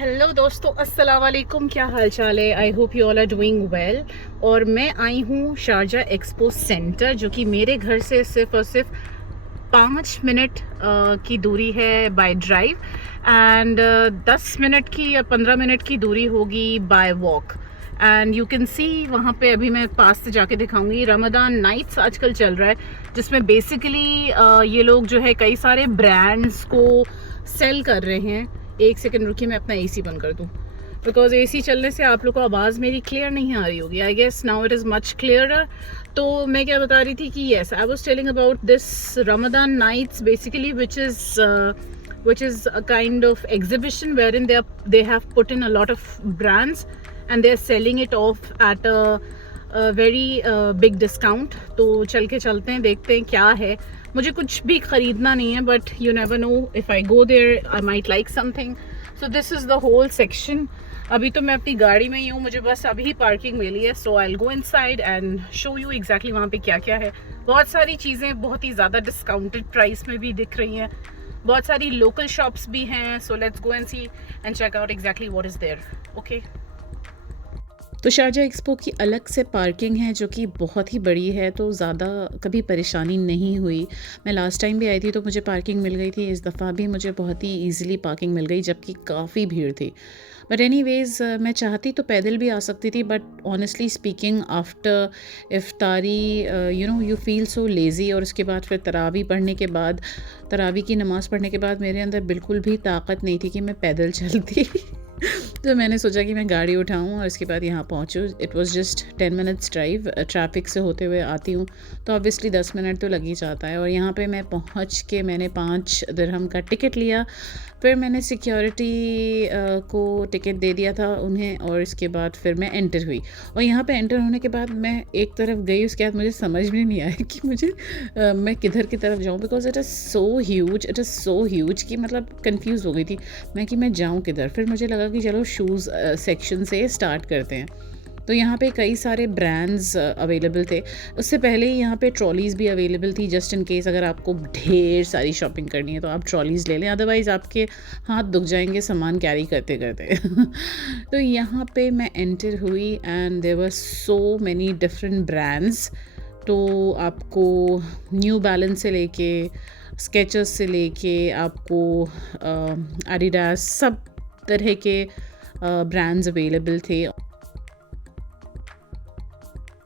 Hello दोस्तों, अस्सलाम वालेकुम। क्या हाल चाल है? I hope you all are doing well. और मैं आई हूँ शारजा एक्सपो सेंटर, जो कि मेरे घर से सिर्फ और सिर्फ 5 मिनट की दूरी है बाय ड्राइव, एंड 10 मिनट की या 15 मिनट की दूरी होगी bye walk. And you can see वहाँ पे, अभी मैं पास से जाके दिखाऊंगी, रमज़ान नाइट्स आजकल चल रहा है, जिसमें बेसिकली ये लोग जो है कई सारे ब्रांड्स को सेल कर रहे हैं। एक सेकंड रुकिए, मैं अपना एसी बंद कर दूँ, बिकॉज एसी चलने से आप लोग को आवाज़ मेरी क्लियर नहीं आ रही होगी। I guess now it is much clearer. तो मैं क्या बता रही थी कि yes, I was telling about this Ramzan nights basically, which is a kind of exhibition wherein they have put in a lot of brands and they are selling it off at a very big discount. तो चल के चलते हैं, देखते हैं क्या है। मुझे कुछ भी ख़रीदना नहीं है, but you never know, if I go there I might like something. So this is the whole section. अभी तो मैं अपनी गाड़ी में ही हूँ, मुझे बस अभी पार्किंग मिली है, so I will go inside and show you exactly वहाँ पे क्या क्या है। बहुत सारी चीज़ें बहुत ही ज़्यादा डिस्काउंटेड प्राइस में भी दिख रही हैं, बहुत सारी लोकल शॉप्स भी हैं। So let's go and see and check out exactly what is there. Okay. तो शारजा एक्सपो की अलग से पार्किंग है, जो कि बहुत ही बड़ी है, तो ज़्यादा कभी परेशानी नहीं हुई। मैं लास्ट टाइम भी आई थी तो मुझे पार्किंग मिल गई थी, इस दफ़ा भी मुझे बहुत ही ईज़िली पार्किंग मिल गई, जबकि काफ़ी भीड़ थी। बट एनीवेज़, मैं चाहती तो पैदल भी आ सकती थी, बट ऑनेस्टली स्पीकिंग आफ्टर इफ्तारी यू फील सो लेज़ी, और उसके बाद फिर तरावी पढ़ने के बाद, तरावी की नमाज़ पढ़ने के बाद मेरे अंदर बिल्कुल भी ताकत नहीं थी कि मैं पैदल चलती। तो मैंने सोचा कि मैं गाड़ी उठाऊं और इसके बाद यहाँ पहुँचूँ। It was just 10 minutes drive. Traffic से होते हुए आती हूँ तो ऑब्वियसली 10 मिनट तो लग ही जाता है। और यहाँ पे मैं पहुँच के मैंने 5 दिरहम का टिकट लिया, फिर मैंने सिक्योरिटी को टिकट दे दिया था उन्हें, और इसके बाद फिर मैं एंटर हुई। और यहाँ पे एंटर होने के बाद मैं एक तरफ गई, उसके बाद मुझे समझ में नहीं आया कि मुझे मैं किधर की तरफ जाऊँ, because it is so huge कि मतलब कंफ्यूज हो गई थी मैं कि मैं जाऊँ किधर। फिर मुझे लगा कि चलो शूज़ सेक्शन से स्टार्ट करते हैं। तो यहाँ पे कई सारे ब्रांड्स अवेलेबल थे। उससे पहले ही यहाँ पे ट्रॉलीज़ भी अवेलेबल थी, जस्ट इन केस अगर आपको ढेर सारी शॉपिंग करनी है तो आप ट्रॉलीज़ ले लें, अदरवाइज़ आपके हाथ दुख जाएंगे सामान कैरी करते करते। तो यहाँ पे मैं एंटर हुई and there were so many different brands. तो आपको न्यू बैलेंस से लेके, स्केचर्स से लेके, आपको एडिडास, सब तरह के ब्रांड्स अवेलेबल थे।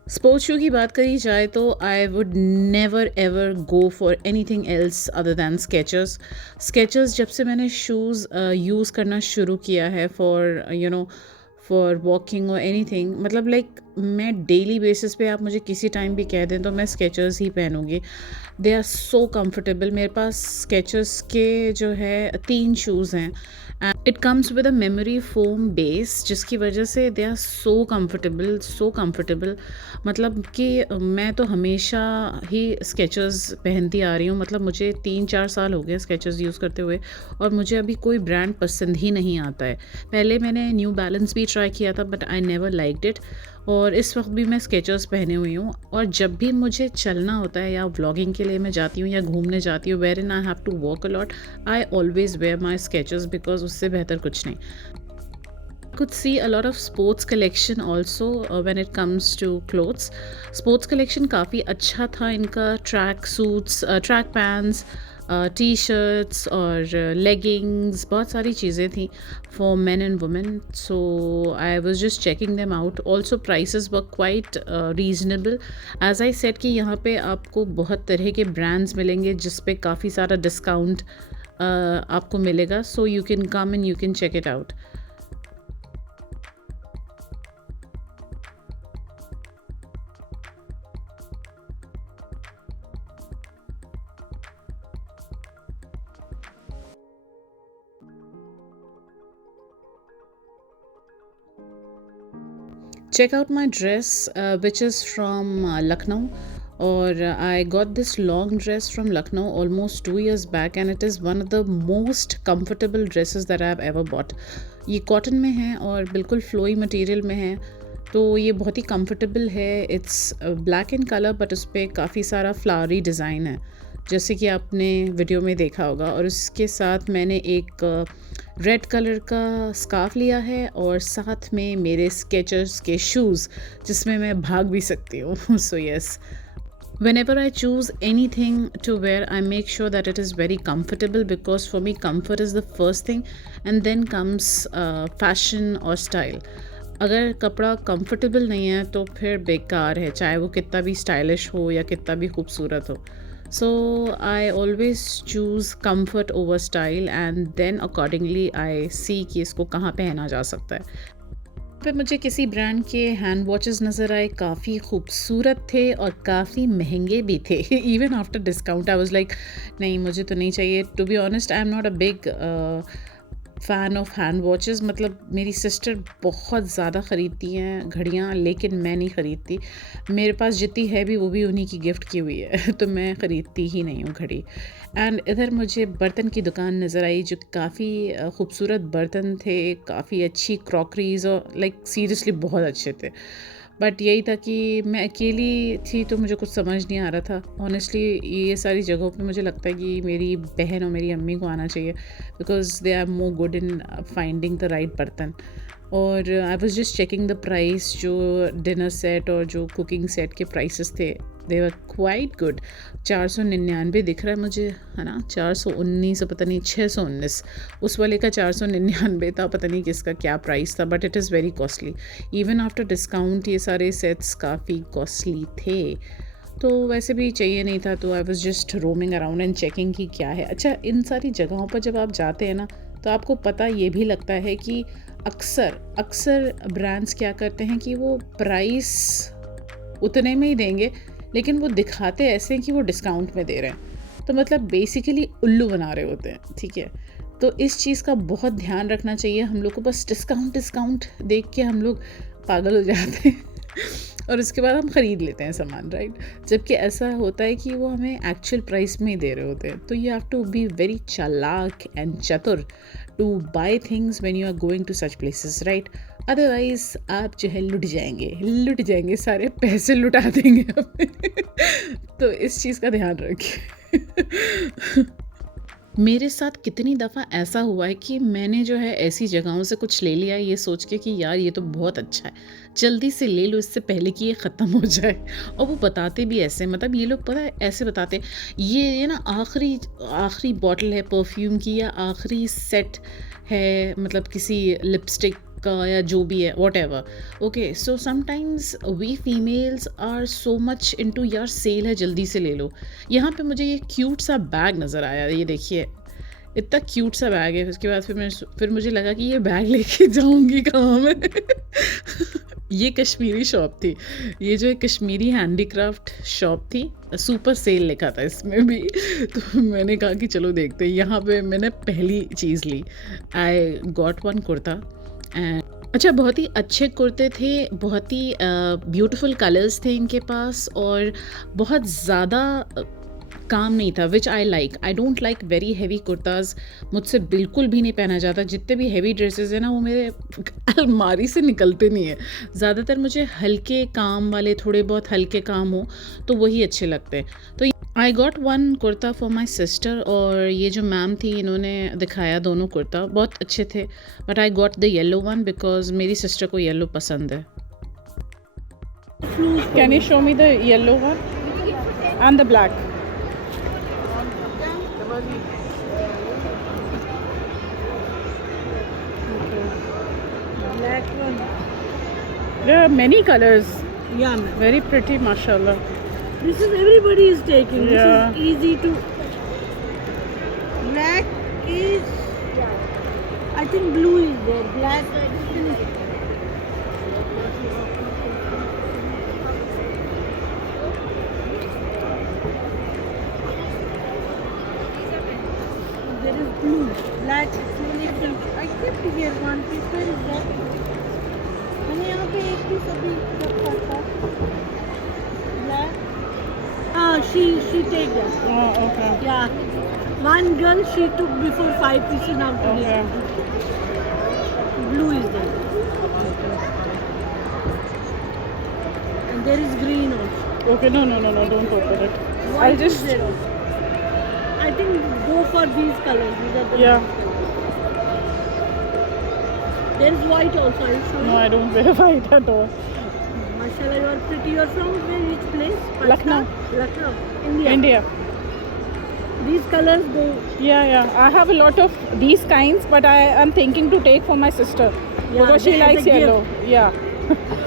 स्पोर्ट्स शू की बात करी जाए तो I would never ever go for anything else other than Skechers. जब से मैंने शूज़ यूज़ करना शुरू किया है फॉर वॉकिंग और एनीथिंग, मतलब लाइक मैं डेली बेसिस पे आप मुझे किसी टाइम भी कह दें तो मैं स्केचर्स ही पहनूँगी। They are so comfortable. मेरे पास स्केचर्स के जो है 3 शूज़ हैं and it comes with a memory foam base, जिसकी वजह से दे आर सो कंफर्टेबल। मतलब कि मैं तो हमेशा ही स्केचर्स पहनती आ रही हूँ, मतलब मुझे 3-4 साल हो गए स्केचर्स यूज़ करते हुए, और मुझे अभी कोई ब्रांड पसंद ही नहीं आता है। पहले मैंने न्यू बैलेंस भी ट्राई किया था, but I never liked it, और इस वक्त भी मैं स्केचर्स पहने हुई हूँ। और जब भी मुझे चलना होता है या व्लॉगिंग के लिए मैं जाती हूँ या घूमने जाती हूँ, where in I have to walk a lot, I always wear my Skechers, because उससे बेहतर कुछ नहीं। Could see a lot of sports collection also when it comes to clothes. Sports collection काफ़ी अच्छा था इनका। Track suits, track pants, T shirts और leggings, बहुत सारी चीज़ें थी for men and women. So I was just checking them out. Also prices were quite reasonable. As I said कि यहाँ पे आपको बहुत तरह के ब्रांड्स मिलेंगे जिस पे काफ़ी सारा डिस्काउंट आपको मिलेगा। So you can come and you can check it out. Check out my dress, which is from Lucknow. Or I got this long dress from Lucknow almost 2 years back, and it is one of the most comfortable dresses that I have ever bought. ये cotton में है और बिल्कुल flowy material में है, तो ये बहुत ही कंफर्टेबल है। It's black in colour, but उस पर काफ़ी सारा फ्लावरी डिज़ाइन है, जैसे कि आपने वीडियो में देखा होगा। और उसके साथ मैंने एक रेड कलर का स्कार्फ लिया है और साथ में मेरे स्केचर्स के शूज़ जिसमें मैं भाग भी सकती हूँ। So yes, whenever I choose anything to wear, I make sure that it is very comfortable, because for me comfort is the first thing and then comes fashion or style. अगर कपड़ा comfortable नहीं है तो फिर बेकार है, चाहे वो कितना भी स्टाइलिश हो या कितना भी खूबसूरत हो. So I always choose comfort over style and then accordingly I see कि इसको कहाँ पहना जा सकता है. पे मुझे किसी ब्रांड के हैंड वॉचेस नज़र आए, काफ़ी खूबसूरत थे और काफ़ी महंगे भी थे. Even after discount I was like नहीं, मुझे तो नहीं चाहिए. To be honest, I am not a big fan of hand watches. मतलब मेरी सिस्टर बहुत ज़्यादा ख़रीदती हैं घड़ियाँ, लेकिन मैं नहीं ख़रीदती. मेरे पास जितनी है भी वो भी उन्हीं की गिफ्ट की हुई है. तो मैं ख़रीदती ही नहीं हूँ घड़ी. एंड इधर मुझे बर्तन की दुकान नज़र आई जो काफ़ी खूबसूरत बर्तन थे, काफ़ी अच्छी क्रॉकरीज और लाइक सीरियसली बहुत अच्छे थे. बट यही था कि मैं अकेली थी तो मुझे कुछ समझ नहीं आ रहा था. ऑनेस्टली ये सारी जगहों पे मुझे लगता है कि मेरी बहन और मेरी अम्मी को आना चाहिए, because they are more good in finding the right bartan. और I was just checking the price. जो डिनर सेट और जो कुकिंग सेट के प्राइसेस थे, दे वर क्वाइट गुड. 499 दिख रहा है मुझे, है ना. 419, पता नहीं 619. उस वाले का 499 था, पता नहीं किसका क्या प्राइस था. But it is very costly. Even after discount ये सारे सेट्स काफ़ी कॉस्टली थे. तो वैसे भी चाहिए नहीं था, तो I was just roaming around and checking कि क्या है. अच्छा, इन सारी जगहों पर जब आप जाते हैं ना, तो आपको पता ये भी लगता है कि अक्सर ब्रांड्स क्या करते हैं कि वो प्राइस उतने में ही देंगे, लेकिन वो दिखाते ऐसे हैं कि वो डिस्काउंट में दे रहे हैं. तो मतलब बेसिकली उल्लू बना रहे होते हैं. ठीक है, तो इस चीज़ का बहुत ध्यान रखना चाहिए हम लोग को. बस डिस्काउंट देख के हम लोग पागल हो जाते हैं और उसके बाद हम ख़रीद लेते हैं सामान, राइट. जबकि ऐसा होता है कि वो हमें एक्चुअल प्राइस में ही दे रहे होते हैं. तो you have to be very चालाक एंड चतुर to buy things when you are going to such places, right. Otherwise आप जो है लुट जाएंगे, सारे पैसे लुटा देंगे हमें. तो इस चीज़ का ध्यान रखिए. मेरे साथ कितनी दफ़ा ऐसा हुआ है कि मैंने जो है ऐसी जगहों से कुछ ले लिया ये सोच के कि यार ये तो बहुत अच्छा है, जल्दी से ले लो इससे पहले कि ये ख़त्म हो जाए. और वो बताते भी ऐसे, मतलब ये लोग पता है ऐसे बताते, ये ना आखिरी बॉटल है परफ्यूम की, या आखिरी सेट है मतलब किसी लिपस्टिक का, या जो भी है, whatever. Okay, so sometimes we females are so much into यार सेल है, जल्दी से ले लो. यहाँ पे मुझे ये क्यूट सा बैग नज़र आया, ये देखिए इतना क्यूट सा बैग है. उसके बाद फिर मुझे लगा कि ये बैग लेके जाऊँगी कहाँ मैं. ये कश्मीरी शॉप थी, ये जो है कश्मीरी हैंडीक्राफ्ट शॉप थी. सुपर सेल लिखा था इसमें भी. तो मैंने कहा कि चलो देखते हैं. यहाँ पे मैंने पहली चीज़ ली. I got one kurta. अच्छा, बहुत ही अच्छे कुर्ते थे, बहुत ही ब्यूटीफुल कलर्स थे इनके पास, और बहुत ज़्यादा काम नहीं था, which I like. I don't like very heavy kurtas, मुझसे बिल्कुल भी नहीं पहना जाता. जितने भी हैवी ड्रेसेस हैं ना, वो मेरे अलमारी से निकलते नहीं है. ज़्यादातर मुझे हल्के काम वाले, थोड़े बहुत हल्के काम हो तो वही अच्छे लगते हैं. तो आई got one kurta for my sister, और ये जो मैम थी इन्होंने दिखाया दोनों कुर्ता, बहुत अच्छे थे. But I got the yellow one because मेरी सिस्टर को येलो पसंद है. Can you show me the yellow one and the black? Black one. There are many colors. Yeah, ma'am. Very pretty, mashallah. This is everybody is taking. Yeah. This is easy to. Black is. I think blue is there. Black. There is blue. Black. I kept here one piece. Where is that? मैंने यहाँ पे एक piece अभी रखा था. Black. She take that. Oh, okay. Yeah. One girl she took before 5 pieces now today. Okay. Blue is there. And there is green also. Okay, no, don't open it. White I'll just. is there also. I think go for these colors. These are the Yeah. There is white also. I'll show No, you. I don't wear white at all. Mashallah, you are pretty. You are from which place? Lucknow. Pakistan? Lucknow, India. India. These colors go. Yeah. I have a lot of these kinds, but I am thinking to take for my sister because she as a likes gift. yellow. Yeah.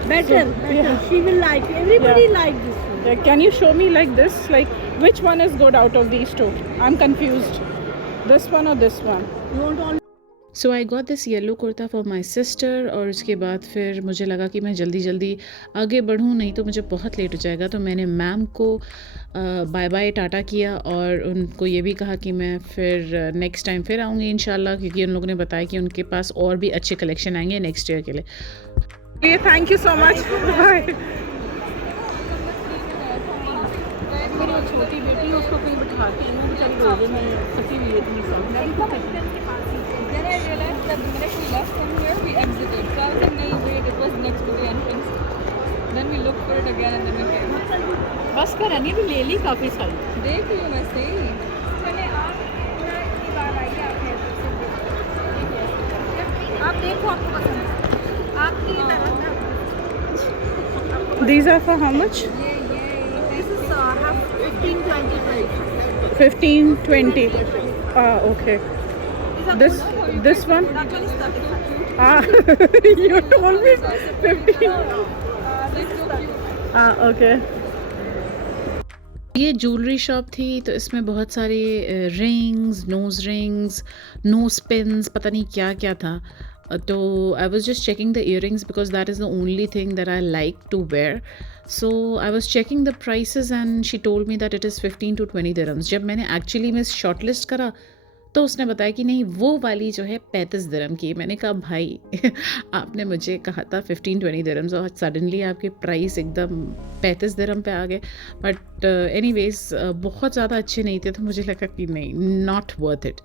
Better. yeah. She will like. Everybody Yeah. like this one. Can you show me like this? Like which one is good out of these two? I'm confused. This one or this one? You want all? So I got this yellow kurta for my sister और उसके बाद फिर मुझे लगा कि मैं जल्दी जल्दी आगे बढ़ूँ, नहीं तो मुझे बहुत लेट हो जाएगा। तो मैंने मैम को बाय बाय टाटा किया और उनको ये भी कहा कि मैं फिर नेक्स्ट टाइम फिर आऊँगी इंशाल्लाह, क्योंकि उन लोगों ने बताया कि उनके पास और भी अच्छे कलेक्शन आएंगे नेक्स्ट ईयर के लिए। Thank you so much. मेरी छोटी बेटी है, उसको कहीं बिठाती हूँ, बेचारी रोजे में फंसी हुई है इतनी सब। मैं भी तो फंसी। Then I realized that the minute we left from here, we exited. So I was like, no, wait, it was next to the entrance. Then we looked for it again and then we came. बस कर रही भी ले ली काफ़ी सारी। देख लियो मैं सही। आप देखो, आपको पसंद है। आपकी तरह These are for how much? This is have 15-20 price. 15-20. Okay. This one? That one is 35. You told me 15. Okay. ये ज्वेलरी शॉप थी, तो इसमें बहुत सारे rings, nose rings, nose pins, पता नहीं क्या क्या था। तो I was just checking the earrings because that is the only thing that I like to wear. So I was checking the prices and she told me that it is 15 to 20 dirhams. जब मैंने actually में short list करा तो उसने बताया कि नहीं, वो वाली जो है 35 दिरहम की। मैंने कहा भाई आपने मुझे कहा था 15-20 दिरहम्स और सडनली आपके प्राइस एकदम 35 दिरहम पे आ गए। बट एनीवेज बहुत ज़्यादा अच्छे नहीं थे, तो मुझे लगा कि नहीं, नॉट वर्थ इट।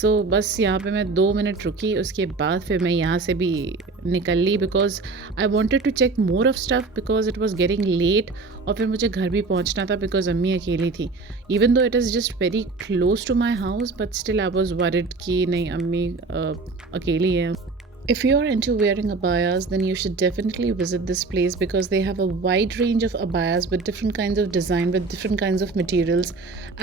सो बस यहाँ पे मैं 2 मिनट रुकी, उसके बाद फिर मैं यहाँ से भी निकल ली because I wanted to check more of stuff because it was getting late. और फिर मुझे घर भी पहुँचना था बिकॉज अम्मी अकेली थी। Even though it is just very close to my house, but still I was worried कि नहीं, अम्मी अकेली है। If you're into wearing abayas, then you should definitely visit this place because they have a wide range of abayas with different kinds of design, with different kinds of materials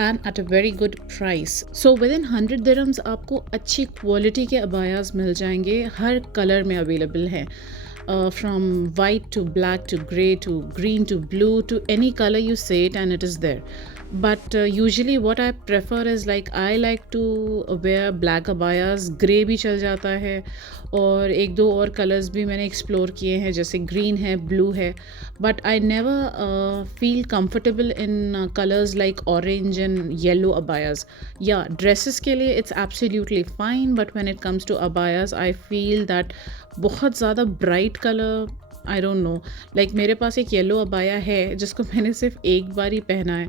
and at a very good price. So within 100 dirhams आपको अच्छी quality के abayas मिल जाएंगे, हर color में available हैं। From white to black to grey to green to blue to any color you say it and it is there. But usually what I prefer is like I like to wear black abayas, grey भी चल जाता है और एक दो और colours भी मैंने एक्सप्लोर किए हैं जैसे ग्रीन है, ब्लू है। But I never feel comfortable in colours like orange and yellow अबायाज। या ड्रेसेस के लिए it's absolutely fine, but when it comes to अबायाज आई फील दैट बहुत ज़्यादा bright colour, I don't know. Like मेरे पास एक येलो अबाया है जिसको मैंने सिर्फ एक बार ही पहना है।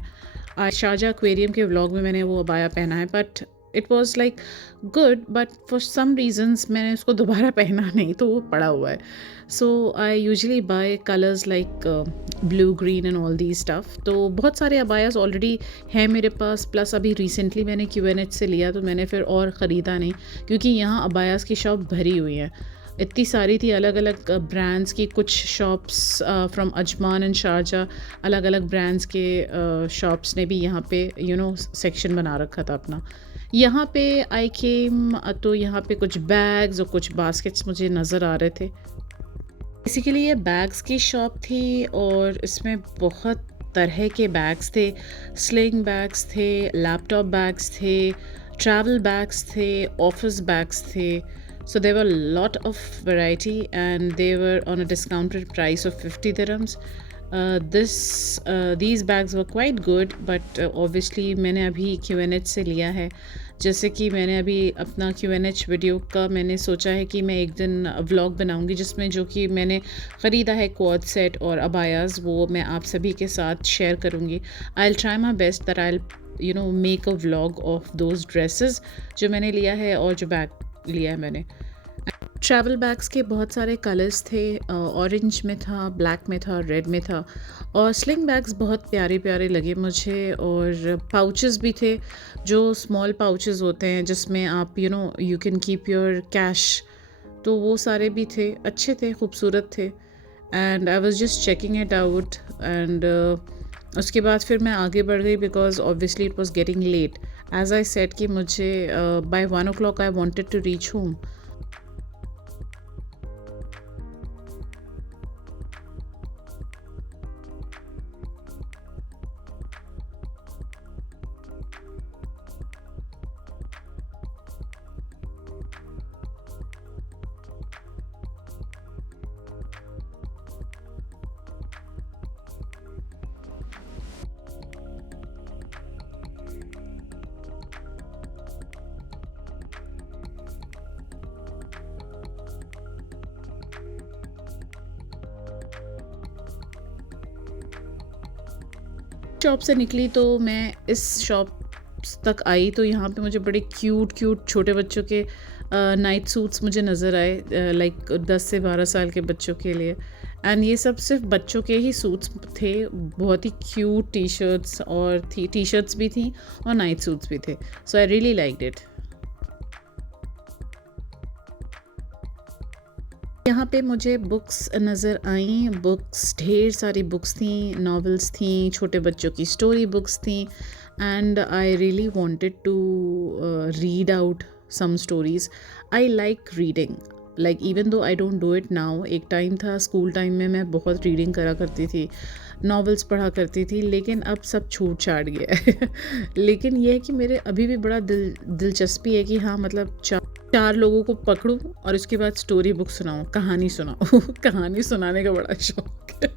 आज शारजा एक्वेरियम के व्लॉग में मैंने वो अबाया पहना है, but it was like good, but for some reasons मैंने उसको दोबारा पहना नहीं, तो वो पड़ा हुआ है। So I usually buy colours like blue, green and all the stuff. तो बहुत सारे अबायास ऑलरेडी हैं मेरे पास, प्लस अभी रिसेंटली मैंने QNH से लिया, तो मैंने फिर और ख़रीदा नहीं क्योंकि यहाँ अबायास की शॉप भरी हुई हैं। इतनी सारी थी अलग अलग ब्रांड्स की, कुछ shops from Ajman and Sharjah, अलग अलग ब्रांड्स के शॉप्स ने भी यहाँ पे सेक्शन बना रखा था अपना। यहाँ पे आई केम, तो यहाँ पे कुछ बैग्स और कुछ बास्केट्स मुझे नज़र आ रहे थे। बेसिकली ये बैग्स की शॉप थी और इसमें बहुत तरह के बैग्स थे। स्लिंग बैग्स थे, लैपटॉप बैग्स थे, ट्रैवल बैग्स थे, ऑफिस बैग्स थे। So there were a lot of variety and they were on a discounted price of 50 dirhams. These bags were quite good, but obviously मैंने अभी QNH से लिया है। जैसे कि मैंने अभी अपना QNH वीडियो का मैंने सोचा है कि मैं एक दिन व्लॉग बनाऊंगी जिसमें जो कि मैंने ख़रीदा है क्वाड सेट और अबायाज, वो मैं आप सभी के साथ शेयर करूंगी। I'll try my best that I'll make a vlog of those dresses जो मैंने लिया है और जो बैग लिया है मैंने। ट्रैवल बैग्स के बहुत सारे कलर्स थे, ऑरेंज में था, ब्लैक में था, रेड में था। और स्लिंग बैग्स बहुत प्यारे प्यारे लगे मुझे। और पाउचेस भी थे जो स्मॉल पाउचेस होते हैं जिसमें आप you can keep your cash तो वो सारे भी थे, अच्छे थे, खूबसूरत थे। And I was just checking it out and उसके बाद फिर मैं आगे बढ़ गई because obviously it was getting late. As I said कि मुझे by 1 o'clock I wanted to reach home. Shop से निकली तो मैं इस शॉप तक आई तो यहाँ पे मुझे बड़े क्यूट क्यूट छोटे बच्चों के नाइट सूट्स मुझे नज़र आए, लाइक 10 से 12 साल के बच्चों के लिए। एंड ये सब सिर्फ बच्चों के ही सूट्स थे, बहुत ही क्यूट टी शर्ट्स और टी शर्ट्स भी थी और नाइट सूट्स भी थे। सो आई रियली लाइक्ड इट। यहाँ पे मुझे बुक्स नज़र आई, बुक्स ढेर सारी बुक्स थी, नॉवेल्स थी, छोटे बच्चों की स्टोरी बुक्स थी। And I really wanted to read out some stories. I like reading, like even though I don't do it now. एक टाइम था स्कूल टाइम में मैं बहुत रीडिंग करा करती थी, नॉवेल्स पढ़ा करती थी, लेकिन अब सब छूट छाट गया है। लेकिन यह है कि मेरे अभी भी बड़ा दिलचस्पी है कि हाँ, मतलब चार लोगों को पकड़ूं और उसके बाद स्टोरी बुक सुनाऊं, कहानी सुनाऊं। कहानी सुनाने का बड़ा शौक है।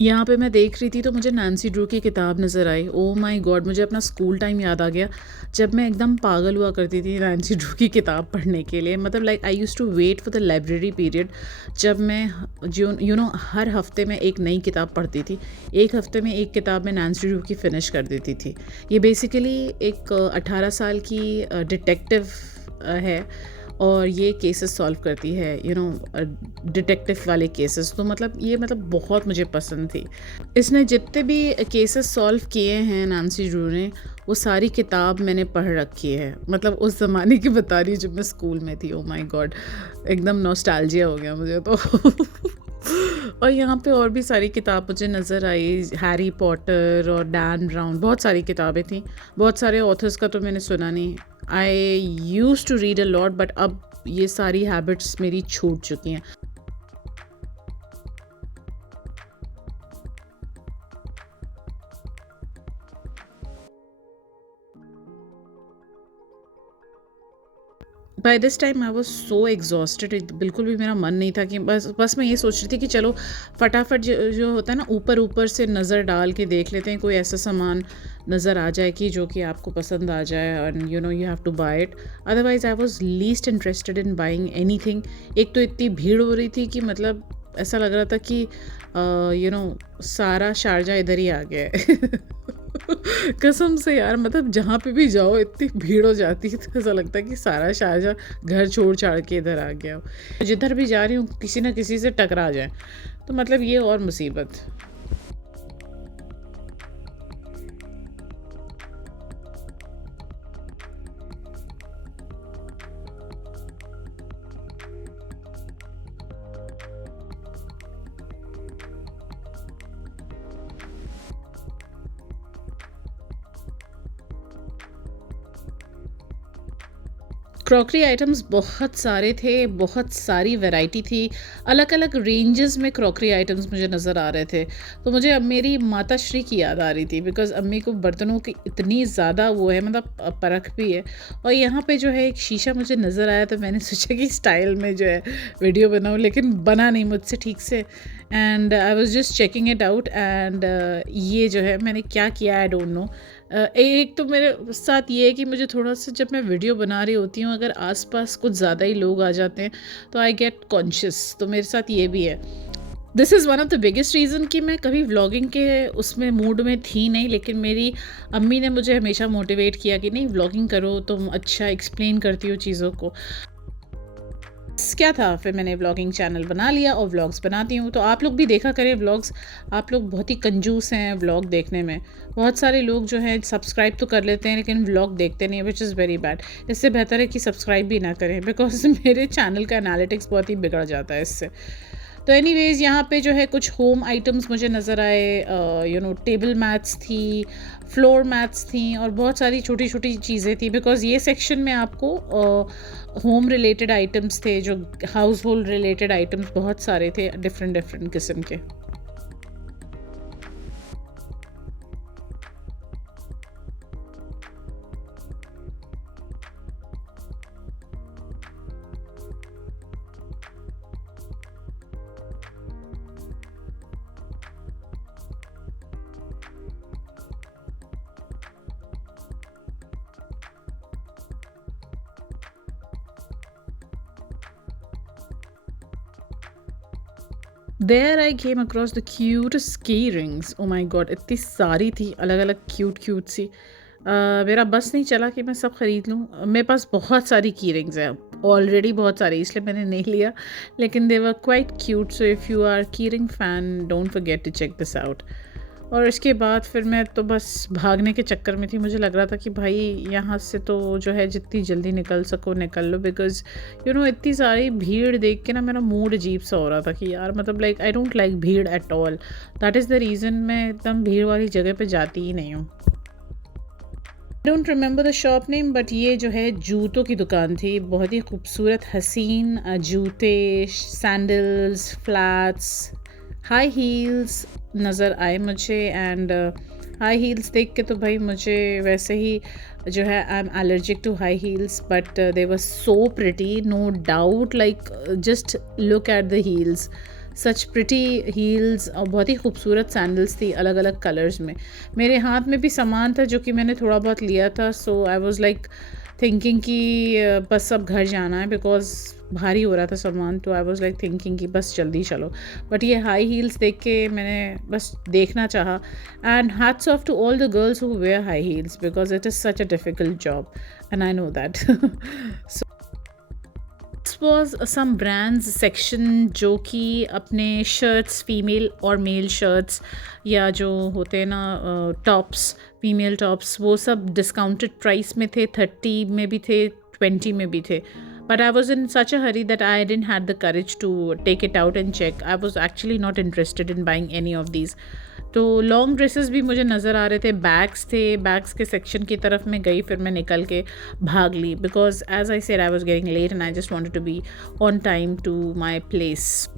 यहाँ पे मैं देख रही थी तो मुझे नैन्सी ड्रू की किताब नज़र आई। ओ माय गॉड, मुझे अपना स्कूल टाइम याद आ गया जब मैं एकदम पागल हुआ करती थी नैन्सी ड्रू की किताब पढ़ने के लिए। मतलब like I use to wait for the library period, जब मैं यू नो हर हफ्ते में एक नई किताब पढ़ती थी। एक हफ्ते में एक किताब में नैन्सी ड्रू की फ़िनिश कर देती थी। ये बेसिकली एक 18 साल की डिटेक्टिव है और ये केसेस सॉल्व करती है, यू नो डिटेक्टिव वाले केसेस। तो मतलब ये मतलब बहुत मुझे पसंद थी। इसने जितने भी केसेस सॉल्व किए हैं नैन्सी ड्रू ने, वो सारी किताब मैंने पढ़ रखी है। मतलब उस ज़माने की बता रही जब मैं स्कूल में थी। ओ माय गॉड, एकदम नॉस्टैल्जिया हो गया मुझे तो। और यहाँ पे और भी सारी किताब मुझे नज़र आई, हैरी पॉटर और डैन ब्राउन, बहुत सारी किताबें थी। बहुत सारे ऑथर्स का तो मैंने सुना नहीं। I use to read a lot, but अब ये सारी हैबिट्स मेरी छूट चुकी हैं। By this time I was so exhausted, बिल्कुल भी मेरा मन नहीं था कि बस मैं ये सोच रही थी कि चलो फटाफट जो होता है ना, ऊपर ऊपर से नज़र डाल के देख लेते हैं, कोई ऐसा सामान नज़र आ जाए कि जो कि आपको पसंद आ जाए और you know you have to buy it. Otherwise I was least interested in buying anything. एक तो इतनी भीड़ हो रही थी कि मतलब ऐसा लग रहा था कि यू नो सारा शारजा इधर ही आ गया है। कसम से यार, मतलब जहाँ पे भी जाओ इतनी भीड़ हो जाती है तो ऐसा लगता है कि सारा शारजा घर छोड़ छाड़ के इधर आ गया हो। जिधर भी जा रही हूँ किसी ना किसी से टकरा जाए तो मतलब ये और मुसीबत। क्रॉकरी आइटम्स बहुत सारे थे, बहुत सारी वैरायटी थी, अलग अलग रेंजेस में क्रॉकरी आइटम्स मुझे नज़र आ रहे थे। तो मुझे अब मेरी माता श्री की याद आ रही थी, बिकॉज़ अम्मी को बर्तनों की इतनी ज़्यादा वो है, मतलब परख भी है। और यहाँ पे जो है एक शीशा मुझे नज़र आया तो मैंने सोचा कि स्टाइल में जो है वीडियो बनाऊँ, लेकिन बना नहीं मुझसे ठीक से। And I was just checking it out and ये जो है मैंने क्या किया आई डोंट नो। एक तो मेरे साथ ये है कि मुझे थोड़ा सा जब मैं वीडियो बना रही होती हूँ, अगर आसपास कुछ ज़्यादा ही लोग आ जाते हैं तो आई गेट कॉन्शियस, तो मेरे साथ ये भी है। This is one of the biggest reason कि मैं कभी व्लॉगिंग के उसमें मूड में थी नहीं, लेकिन मेरी अम्मी ने मुझे हमेशा मोटिवेट किया कि नहीं व्लॉगिंग करो, तुम अच्छा एक्सप्लेन करती हो चीज़ों को। क्या था, फिर मैंने व्लॉगिंग चैनल बना लिया और व्लॉग्स बनाती हूँ। तो आप लोग भी देखा करें व्लॉग्स। आप लोग बहुत ही कंजूस हैं व्लॉग देखने में। बहुत सारे लोग जो हैं सब्सक्राइब तो कर लेते हैं लेकिन व्लॉग देखते नहीं, विच इज़ वेरी बैड। इससे बेहतर है कि सब्सक्राइब भी ना करें, बिकॉज मेरे चैनल का एनालिटिक्स बहुत ही बिगड़ जाता है इससे। तो एनीवेज़ यहाँ पे जो है कुछ होम आइटम्स मुझे नज़र आए, टेबल मैट्स थी, फ्लोर मैट्स थी और बहुत सारी छोटी छोटी चीज़ें थी, बिकॉज़ ये सेक्शन में आपको होम रिलेटेड आइटम्स थे, जो हाउस होल्ड रिलेटेड आइटम्स बहुत सारे थे डिफरेंट डिफरेंट किस्म के। There I came across the cutest key rings. Oh my god, इतनी सारी थी अलग अलग क्यूट क्यूट सी। मेरा बस नहीं चला कि मैं सब ख़रीद लूँ। मेरे पास बहुत सारी की रिंग्स हैं ऑलरेडी, बहुत सारी, इसलिए मैंने नहीं लिया, लेकिन they were quite cute. So if you are key ring fan, don't forget to check this out. और इसके बाद फिर मैं तो बस भागने के चक्कर में थी। मुझे लग रहा था कि भाई यहाँ से तो जो है जितनी जल्दी निकल सको निकल लो, बिकॉज़ इतनी सारी भीड़ देख के ना मेरा मूड अजीब सा हो रहा था कि यार मतलब लाइक आई डोंट लाइक भीड़ at all. That is the reason मैं एकदम भीड़ वाली जगह पे जाती ही नहीं हूँ। I don't remember the shop name, but ये जो है जूतों की दुकान थी। बहुत ही खूबसूरत हसीन जूते, सैंडल्स, फ्लैट्स, हाई हील्स नज़र आए मुझे। एंड हाई हील्स देख के तो भाई मुझे वैसे ही जो है I am allergic to high heels, but they were so pretty, no doubt. Like just look at the heels, such pretty heels. और बहुत ही खूबसूरत सैंडल्स थी अलग अलग कलर्स में। मेरे हाथ में भी सामान था जो कि मैंने थोड़ा बहुत लिया था। सो आई वॉज़ लाइक थिंकिंग कि बस अब घर जाना है, बिकॉज भारी हो रहा था सामान। तो आई वॉज़ लाइक थिंकिंग कि बस जल्दी चलो। बट ये हाई हील्स देख के मैंने बस देखना चाहा। And hats off to all the girls who wear high heels, because it is such a difficult job and I know that. So this was some brands section जो कि अपने शर्ट्स, फीमेल और मेल शर्ट्स या जो होते हैं ना tops, female tops, वो सब डिस्काउंटेड प्राइस में थे। 30 में भी थे, 20 में भी थे। But I was in such a hurry that I didn't had the courage to take it out and check. I was actually not interested in buying any of these. तो long dresses भी मुझे नज़र आ रहे थे, bags थे। Bags के section की तरफ मैं गई, फिर मैं निकल के भाग ली, because as I said I was getting late and I just wanted to be on time to my place.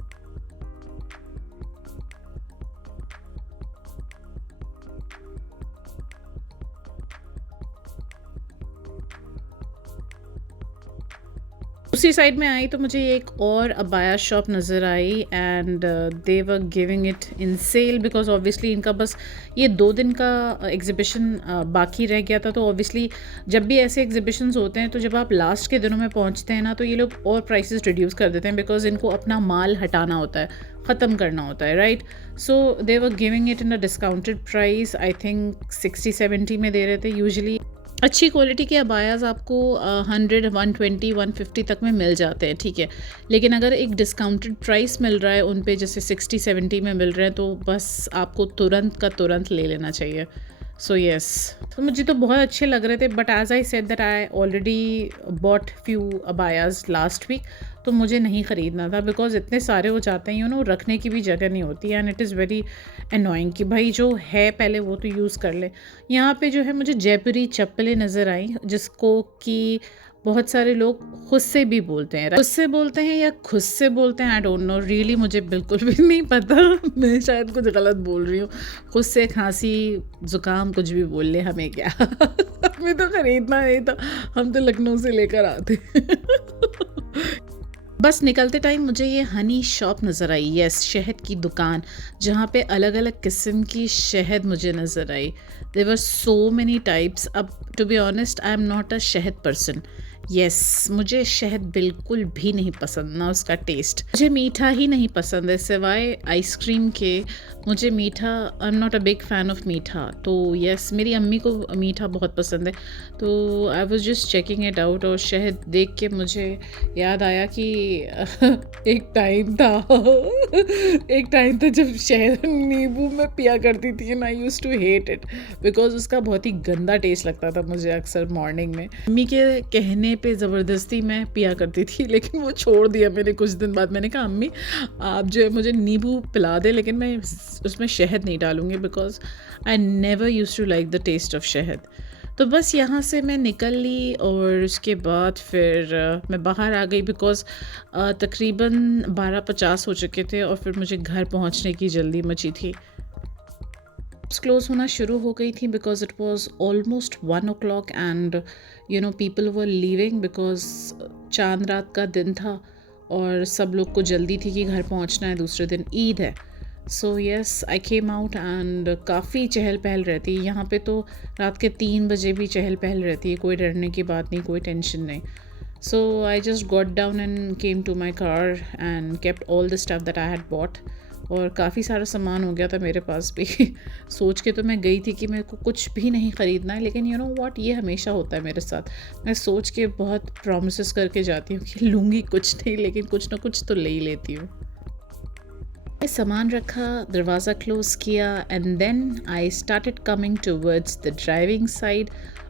उसी साइड में आई तो मुझे एक और अबाया शॉप नज़र आई and they were giving it in sale, because obviously इनका बस ये 2 दिन का एग्ज़िबिशन बाकी रह गया था। तो ऑब्वियसली जब भी ऐसे एग्ज़िबिशंस होते हैं तो जब आप लास्ट के दिनों में पहुंचते हैं ना, तो ये लोग और प्राइसेस रिड्यूस कर देते हैं, बिकॉज इनको अपना माल हटाना होता है, ख़त्म करना होता है, right. So they were giving it in a discounted price. I think 60-70 में दे रहे थे। यूजुअली अच्छी क्वालिटी के अबायाज़ आपको 100, 120, 150 तक में मिल जाते हैं, ठीक है। लेकिन अगर एक डिस्काउंटेड प्राइस मिल रहा है उन पे, जैसे 60-70 में मिल रहे हैं, तो बस आपको तुरंत का तुरंत ले लेना चाहिए। सो येस, तो मुझे तो बहुत अच्छे लग रहे थे, but as I said that I already bought few अबायाज लास्ट वीक, तो मुझे नहीं ख़रीदना था, बिकॉज इतने सारे हो जाते हैं, रखने की भी जगह नहीं होती, and it is very annoying कि भाई जो है पहले वो तो यूज़ कर ले। यहाँ पे जो है मुझे जयपुरी चप्पलें नज़र आई, जिसको कि बहुत सारे लोग खुद से भी बोलते हैं, खुद से बोलते हैं या खुद से बोलते हैं, आई डोंट नो रियली, मुझे बिल्कुल भी नहीं पता। मैं शायद कुछ गलत बोल रही हूँ। खुद से खांसी ज़ुकाम कुछ भी बोल ले, हमें क्या। हमें तो ख़रीदना नहीं था, हम तो लखनऊ से लेकर आते। बस निकलते टाइम मुझे ये हनी शॉप नज़र आई, यस, शहद की दुकान, जहाँ पे अलग अलग किस्म की शहद मुझे नज़र आई। There were so many types. अब to be honest I am not a शहद पर्सन, यस, मुझे शहद बिल्कुल भी नहीं पसंद, ना उसका टेस्ट। मुझे मीठा ही नहीं पसंद है, सिवाय आइसक्रीम के। मुझे मीठा, आई am not a big fan of मीठा। तो यस, मेरी अम्मी को मीठा बहुत पसंद है। तो I was just checking it out, और शहद देख के मुझे याद आया कि एक टाइम था एक टाइम था जब शहद नींबू में पिया करती थी, and I used to hate it because उसका बहुत ही गंदा टेस्ट लगता था मुझे अक्सर मॉर्निंग में। मम्मी के कहने पे ज़बरदस्ती मैं पिया करती थी, लेकिन वो छोड़ दिया मैंने कुछ दिन बाद। मैंने कहा अम्मी आप जो है मुझे नींबू पिला दे, लेकिन मैं उसमें शहद नहीं डालूँगी because I never used to like the taste of shahad. तो बस यहाँ से मैं निकल ली, और उसके बाद फिर मैं बाहर आ गई बिकॉज़ तकरीबन 12:50 हो चुके थे, और फिर मुझे घर पहुँचने की जल्दी मची थी। क्लोज होना शुरू हो गई थी because it was almost 1 o'clock, and you know people were leaving because चांद रात का दिन था, और सब लोग को जल्दी थी कि घर पहुंचना है, दूसरे दिन ईद है। So yes, I came out, and काफ़ी चहल पहल रहती है यहाँ पे। तो रात के 3 बजे भी चहल पहल रहती है, कोई डरने की बात नहीं, कोई टेंशन नहीं। So I just got down and came to my car and kept all the stuff that I had bought, और काफ़ी सारा सामान हो गया था मेरे पास भी। सोच के तो मैं गई थी कि मेरे को कुछ भी नहीं ख़रीदना है, लेकिन यू नो व्हाट, ये हमेशा होता है मेरे साथ। मैं सोच के बहुत प्रॉमिसेस करके जाती हूँ कि लूँगी कुछ नहीं, लेकिन कुछ ना कुछ तो ले ही लेती हूँ। सामान रखा, दरवाज़ा क्लोज़ किया, and then I started coming towards the driving side.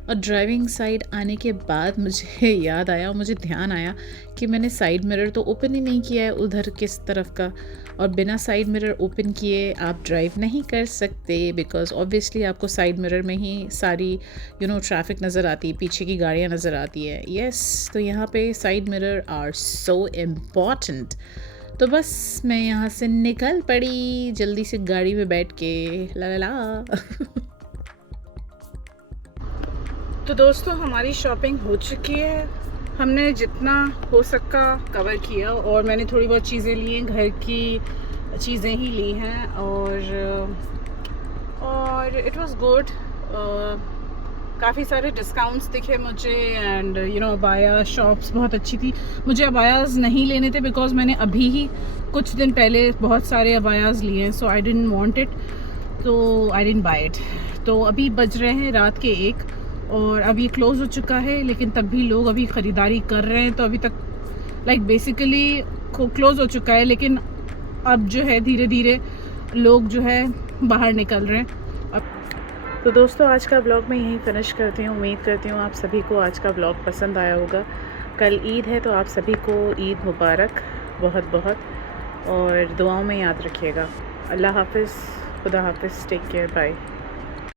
और ड्राइविंग साइड आने के बाद मुझे याद आया, और मुझे ध्यान आया कि मैंने साइड मिरर तो ओपन ही नहीं किया है उधर किस तरफ का, और बिना साइड मिरर ओपन किए आप ड्राइव नहीं कर सकते बिकॉज ऑब्वियसली आपको साइड मिरर में ही सारी यू नो ट्रैफिक नज़र आती है, पीछे की गाड़ियाँ नज़र आती है। यस, तो यहाँ पे side mirror are so important. तो बस मैं यहाँ से निकल पड़ी जल्दी से गाड़ी में बैठ के, ला ला ला। तो दोस्तों, हमारी शॉपिंग हो चुकी है। हमने जितना हो सका कवर किया, और मैंने थोड़ी बहुत चीज़ें ली हैं, घर की चीज़ें ही ली हैं, और इट वाज गुड। काफ़ी सारे डिस्काउंट्स दिखे मुझे, and you know abaya shops बहुत अच्छी थी। मुझे अबायाज़ नहीं लेने थे बिकॉज मैंने अभी ही कुछ दिन पहले बहुत सारे अबायाज़ लिए हैं, सो आई डिडंट वांट इट, तो आई डिडंट बाय इट। तो अभी बज रहे हैं रात के 1, और अब ये क्लोज़ हो चुका है, लेकिन तब भी लोग अभी ख़रीदारी कर रहे हैं। तो अभी तक लाइक बेसिकली क्लोज़ हो चुका है, लेकिन अब जो है धीरे धीरे लोग जो है बाहर निकल रहे हैं। अब तो दोस्तों, आज का ब्लॉग मैं यहीं फ़िनिश करती हूँ। उम्मीद करती हूँ आप सभी को आज का ब्लॉग पसंद आया होगा। कल ईद है, तो आप सभी को ईद मुबारक बहुत बहुत, और दुआओं में याद रखिएगा। अल्लाह हाफ़िज़, खुदा हाफ़िज़, टेक केयर, बाय।